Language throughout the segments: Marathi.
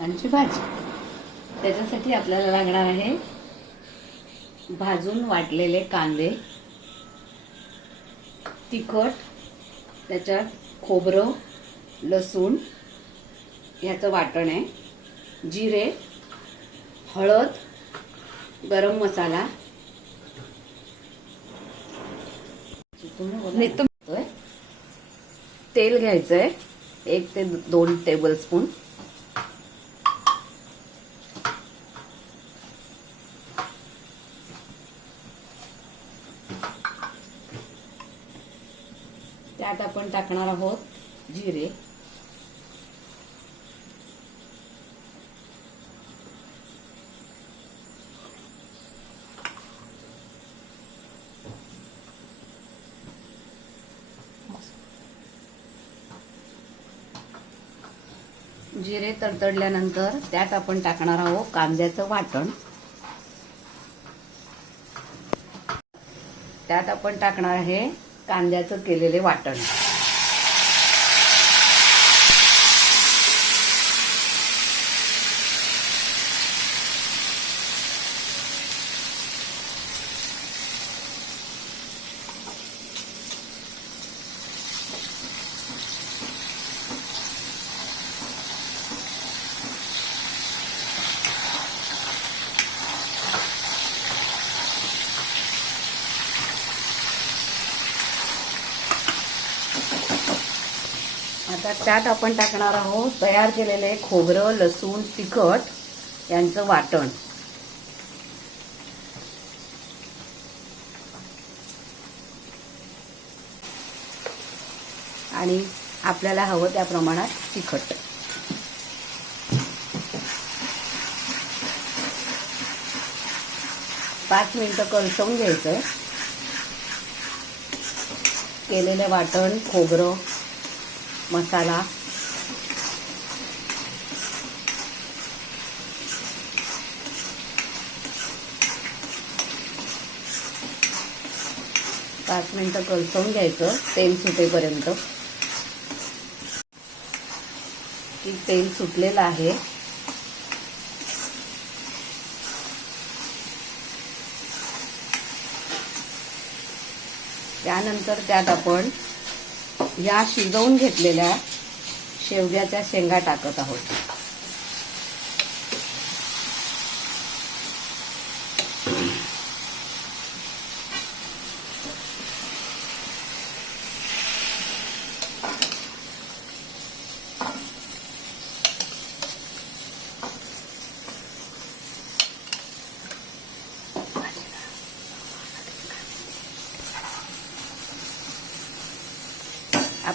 शेंगांची भाजी. त्याच्यासाठी आपल्याला लागणार आहे भाजून वाटलेले कांदे तिखट त्याच्यात खोबरं लसूण ह्याचं वाटण आहे जिरे हळद गरम मसाला. तेल घ्यायचंय एक ते दोन टेबल त्यात आपण टाकणार आहोत जिरे. जिरे तडतडल्यानंतर त्यात आपण टाकणार आहोत कांद्याचं वाटण. त्यात आपण टाकणार आहे कांद्याचं केलेले वाटण. आता त्यात आपण टाकणार आहोत तयार केलेले खोबरं लसूण तिखट यांचं वाटण. आणि आपल्याला हवं त्या प्रमाणात तिखट. पाच मिनिटं कलसवून आहे केलेले वाटण खोबरं मसाला. पाच मिनिटं कलसवून घ्यायचं तेल सुटेपर्यंत. की तेल सुटलेलं आहे. त्यानंतर त्यात आपण या शिजवून घेतलेल्या शेवग्याच्या शेंगा टाकत आहोत.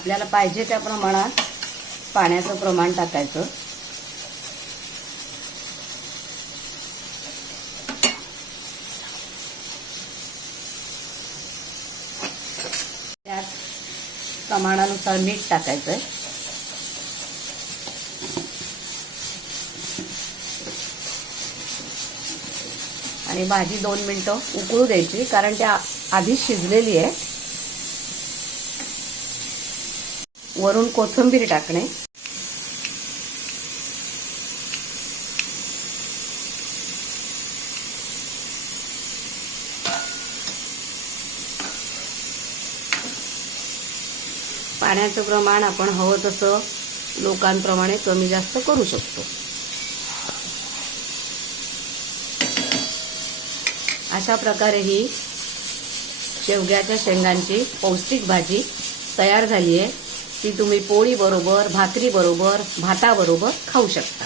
आपल्याला पाहिजे त्या प्रमाणात पाण्याचं प्रमाण टाकायचं. त्यात प्रमाणानुसार मीठ टाकायचंय. आणि भाजी दोन मिनिटं उकळू द्यायची कारण त्या आधीच शिजलेली आहे. वरून कोथिंबीर टाकणे. पाण्याचं प्रमाण आपण हवं तसं लोकांप्रमाणे कमी जास्त करू शकतो. अशा प्रकारे ही शेवग्याच्या शेंगांची पौष्टिक भाजी तयार झाली आहे. ती तुम्ही पोळी बरोबर भाकरी बरोबर भाताबरोबर खाऊ शकता.